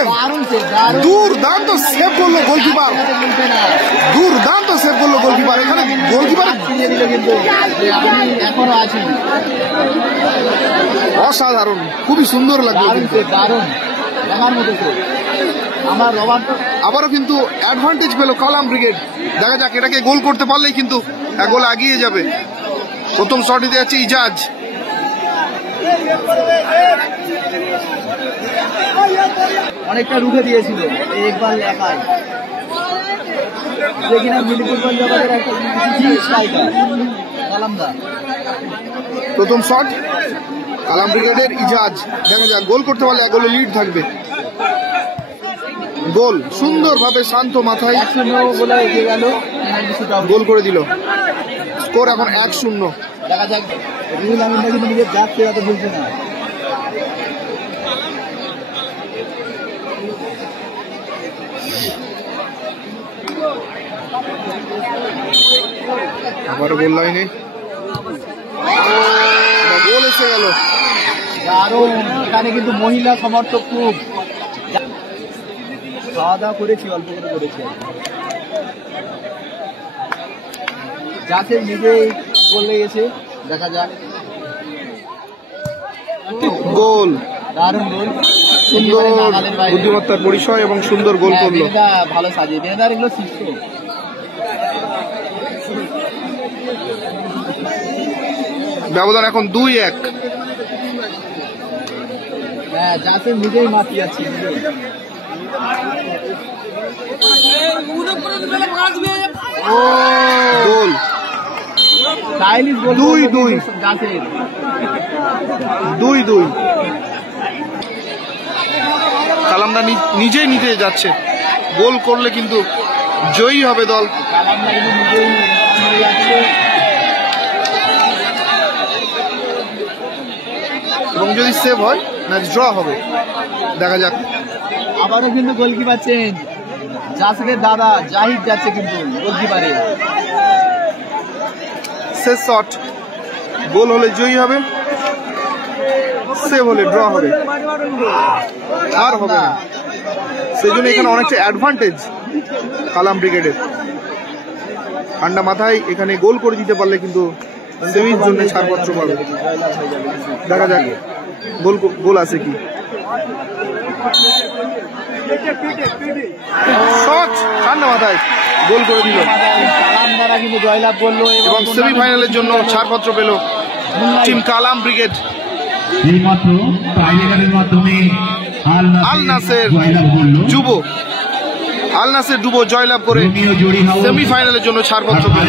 Save, দুর্দান্ত save করলো goalkeeper, দুর্দান্ত সেভ করলো গোলকিপার। এখানে গোলকিপার অসাধারণ, খুবই সুন্দর লাগলো। আবারও কিন্তু অ্যাডভান্টেজ পেল কালাম ব্রিগেড। দেখা যাক, এটাকে গোল করতে পারলেই কিন্তু এক গোল এগিয়ে যাবে। প্রথম শট দিতে যাচ্ছে ইজাজ, অনেকটা রুখে দিয়েছিল একবার একাই। প্রথম শট কালাম ব্রিগেডের ইজাজ। দেখা যাক, গোল করতে পারলে এক গোলে লিড থাকবে। গোল সুন্দরভাবে শান্ত মাথায় গোল করে দিল। স্কোর এখন 1-0। দেখা যাক, রুহুল আমিন কিন্তু নিজের জাত ফেরাতে ভুলছে না। আবার গোল লাইনে গোল এসে গেল। দারুণ, এখানে কিন্তু মহিলা সমর্থক খুব খাওয়া দাওয়া করেছি, অল্প করে করেছি। যাতে নিজেই গোল লেগেছে, দেখা যাক। গোল, দারুণ গোল, সুন্দর বুদ্ধিমত্তার পরিচয় এবং সুন্দর গোল করলো। ভালো সাজিয়ে বেনাদার এগুলো শিখত। ব্যবধান এখন 2-1। হ্যাঁ, যাতে নিজেই মাতি যাচ্ছে। গোল, 2-2। কালামদা নিজেই নিতে যাচ্ছে, গোল করলে কিন্তু জয়ী হবে দল। এবং যদি সেভ হয় ম্যাচ ড্র হবে। দেখা যাক। আবারও কিন্তু গোলকিপার চেঞ্জ, জাসিরের দাদা জাহিদ যাচ্ছে কিন্তু গোলকিপারে। শেষ শট, গোল হলে জয়ী হবে, সেভ হলে ড্র হবে, আর হবে না। সেই জন্য এখানে অনেকটা অ্যাডভান্টেজ কালাম ব্রিগেডের। ঠান্ডা মাথায় এখানে গোল করে দিতে পারলে কিন্তু সেমির জন্য ছাড়পত্র পাবে। দেখা যাক গোল আছে কি। শট ঠান্ডা মাথায় গোল করে দিল কিন্তু জয়লাভ করলো এবং সেমিফাইনালের জন্য ছাড়পত্র পেল টিম কালাম ব্রিগেড। আল নাসের যুব জয়লাভ করে সেমিফাইনালের জন্য ছাড়পত্র পেল।